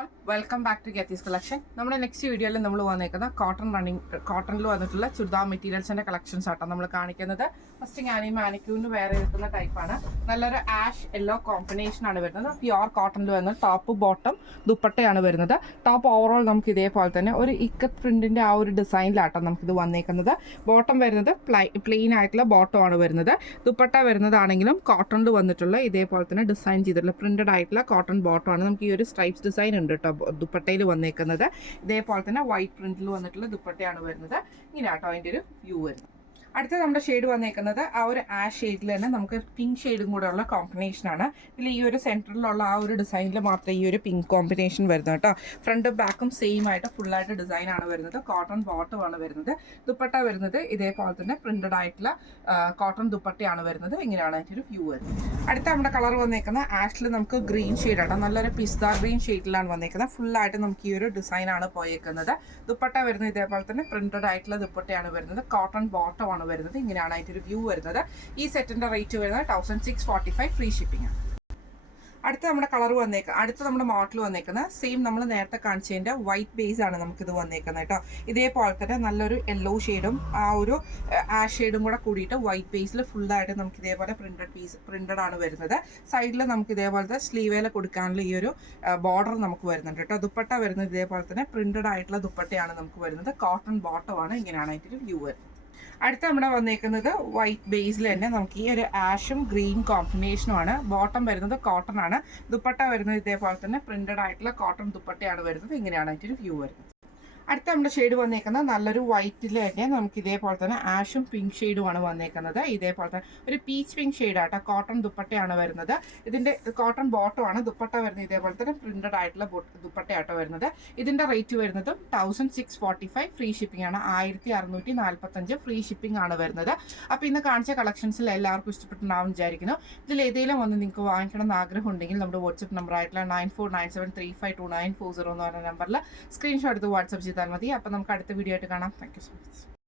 All welcome back to Geethi's collection. നമ്മുടെ next വീഡിയോയിൽ നമ്മൾ വന്നേക്കുന്ന കോട്ടണിൽ വന്നിട്ടുള്ള ചുരിദാർ മെറ്റീരിയൽസിന്റെ കളക്ഷൻസ് ആട്ടോ നമ്മൾ കാണിക്കുന്നത്. ഫസ്റ്റ് ഞാൻ ഈ മാനിക്യൂവിന് വേറെ എടുക്കുന്ന ടൈപ്പാണ്. നല്ലൊരു ആഷ് യെല്ലോ കോമ്പിനേഷൻ ആണ് വരുന്നത്. പ്യുവർ കോട്ടണിൽ വരുന്നത് ടോപ്പ് ബോട്ടം ദുപ്പട്ടയാണ് വരുന്നത്. ടോപ്പ് ഓവറോൾ നമുക്ക് ഇതേപോലെ തന്നെ ഒരു ഇക്കത്ത് പ്രിന്റിന്റെ ആ ഒരു ഡിസൈനിലാട്ടോ നമുക്കിത് വന്നേക്കുന്നത്. ബോട്ടം വരുന്നത് പ്ലെയിൻ ആയിട്ടുള്ള ബോട്ടം ആണ് വരുന്നത്. ദുപ്പട്ട വരുന്നതാണെങ്കിലും കോട്ടണിൽ വന്നിട്ടുള്ള ഇതേപോലെ തന്നെ ഡിസൈൻ ചെയ്തിട്ടുള്ള പ്രിന്റഡ് ആയിട്ടുള്ള കോട്ടൺ ബോട്ടം ആണ്. നമുക്ക് ഈ ഒരു സ്ട്രൈപ്സ് ഡിസൈൻ ഉണ്ട് കേട്ടോ ദുപ്പട്ടയിൽ വന്നേക്കുന്നത്. ഇതേപോലെ തന്നെ വൈറ്റ് പ്രിന്റിൽ വന്നിട്ടുള്ള ദുപ്പട്ടയാണ് വരുന്നത്. ഇങ്ങനെ കേട്ടോ അതിൻ്റെ ഒരു വ്യൂ വരുന്നത്. അടുത്ത നമ്മുടെ ഷെയ്ഡ് വന്നേക്കുന്നത് ആ ഒരു ആഷ് ഷെയ്ഡിൽ തന്നെ നമുക്ക് പിങ്ക് ഷെയ്ഡും കൂടെ ഉള്ള കോമ്പിനേഷനാണ്. ഇതിൽ ഈ ഒരു സെൻറ്ററിലുള്ള ആ ഒരു ഡിസൈനിൽ മാത്രമേ ഈ ഒരു പിങ്ക് കോമ്പിനേഷൻ വരുന്നത് കേട്ടോ. ഫ്രണ്ട് ബാക്കും സെയിം ആയിട്ട് ഫുള്ളായിട്ട് ഡിസൈനാണ് വരുന്നത്. കോട്ടൺ ബോട്ടമാണ് വരുന്നത്. ദുപ്പട്ട വരുന്നത് ഇതേപോലെ തന്നെ പ്രിന്റഡ് ആയിട്ടുള്ള കോട്ടൺ ദുപ്പട്ടയാണ് വരുന്നത്. ഇങ്ങനെയാണ് അതിൻ്റെ ഒരു വ്യൂ വരുന്നത്. അടുത്ത നമ്മുടെ കളർ വന്നേക്കുന്ന ആഷിൽ നമുക്ക് ഗ്രീൻ ഷെയ്ഡാണ്. നല്ലൊരു പിസ്ത ഗ്രീൻ ഷെയ്ഡിലാണ് വന്നേക്കുന്നത്. ഫുള്ളായിട്ട് നമുക്ക് ഈ ഒരു ഡിസൈനാണ് പോയേക്കുന്നത്. ദുപ്പട്ട വരുന്നത് ഇതേപോലെ തന്നെ പ്രിന്റഡ് ആയിട്ടുള്ള ദുപ്പട്ടയാണ് വരുന്നത്. കോട്ടൺ ബോട്ടമാണ് വരുന്നത്. ഇങ്ങനെയാണ് അതിൻ്റെ ഒരു വ്യൂ വരുന്നത്. ഈ സെറ്റിന്റെ റേറ്റ് വരുന്നത് 1645 ഫ്രീ ഷിപ്പിംഗ് ആണ്. അടുത്ത നമ്മുടെ മോഡൽ വന്നേക്കുന്നത് സെയിം നമ്മൾ നേരത്തെ കാണിച്ചതിൻ്റെ വൈറ്റ് ബേസ് ആണ് നമുക്കിത് വന്നേക്കുന്നത് കേട്ടോ. ഇതേപോലെ തന്നെ നല്ലൊരു യെല്ലോ ഷെയ്ഡും ആ ഒരു ആഷ് ഷെയ്ഡും കൂടെ കൂടിയിട്ട് വൈറ്റ് ബേസിൽ ഫുള്ളായിട്ട് നമുക്ക് ഇതേപോലെ പ്രിന്റഡ് ആണ് വരുന്നത്. സൈഡിൽ നമുക്ക് ഇതേപോലത്തെ സ്ലീവേല കൊടുക്കാനുള്ള ഈ ഒരു ബോർഡർ നമുക്ക് വരുന്നുണ്ട് കേട്ടോ. ദുപ്പട്ട വരുന്നത് ഇതേപോലെ തന്നെ പ്രിന്റഡ് ആയിട്ടുള്ള ദുപ്പട്ടയാണ് നമുക്ക് വരുന്നത്. കോട്ടൺ ബോട്ടമാണ്. ഇങ്ങനെയാണ് അതിൻ്റെ ഒരു വ്യൂ വരുന്നത്. അടുത്ത നമ്മുടെ വന്നേക്കുന്നത് വൈറ്റ് ബേസിൽ തന്നെ നമുക്ക് ഈ ഒരു ആഷും ഗ്രീൻ കോമ്പിനേഷനുമാണ്. ബോട്ടം വരുന്നത് കോട്ടൺ ആണ്. ദുപ്പട്ട വരുന്നത് ഇതേപോലെ തന്നെ പ്രിന്റഡ് ആയിട്ടുള്ള കോട്ടൺ ദുപ്പട്ടയാണ് വരുന്നത്. ഇങ്ങനെയാണ് അതിൻ്റെ ഒരു വ്യൂ വരുന്നത്. അടുത്ത നമ്മുടെ ഷെയ്ഡ് വന്നേക്കുന്നത് നല്ലൊരു വൈറ്റിൽ തന്നെ നമുക്ക് ഇതേപോലെ തന്നെ ആഷും പിങ്ക് ഷെയ്ഡുമാണ് വന്നേക്കുന്നത്. ഇതേപോലെ തന്നെ ഒരു പീച്ച് പിങ്ക് ഷെയ്ഡാട്ടോ. കോട്ടൺ ദുപ്പട്ടയാണ് വരുന്നത്. ഇതിൻ്റെ കോട്ടൺ ബോട്ടമാണ്. ദുപ്പട്ട വരുന്നത് ഇതേപോലെ തന്നെ പ്രിന്റഡ് ആയിട്ടുള്ള ദുപ്പട്ടയാട്ടോ വരുന്നത്. ഇതിൻ്റെ റേറ്റ് വരുന്നതും 1645 ഫ്രീ ഷിപ്പിംഗ് ആണ്. 1645 ഫ്രീ ഷിപ്പിംഗ് ആണ് വരുന്നത്. അപ്പോൾ ഇന്ന് കാണിച്ച കളക്ഷൻസിൽ എല്ലാവർക്കും ഇഷ്ടപ്പെട്ടുണ്ടാവും വിചാരിക്കുന്നു. ഇതിൽ ഏതെങ്കിലും ഒന്ന് നിങ്ങൾക്ക് വാങ്ങിക്കണം എന്ന് ആഗ്രഹം ഉണ്ടെങ്കിൽ നമ്മുടെ വാട്സപ്പ് നമ്പർ ആയിട്ടുള്ള 9497352940 എന്ന് പറഞ്ഞ നമ്പറിൽ സ്ക്രീൻഷോട്ട് എടുത്ത് വാട്സപ്പ് ചെയ്താൽ മതി. അപ്പോൾ നമുക്ക് അടുത്ത വീഡിയോ ആയിട്ട് കാണാം. Thank you so much.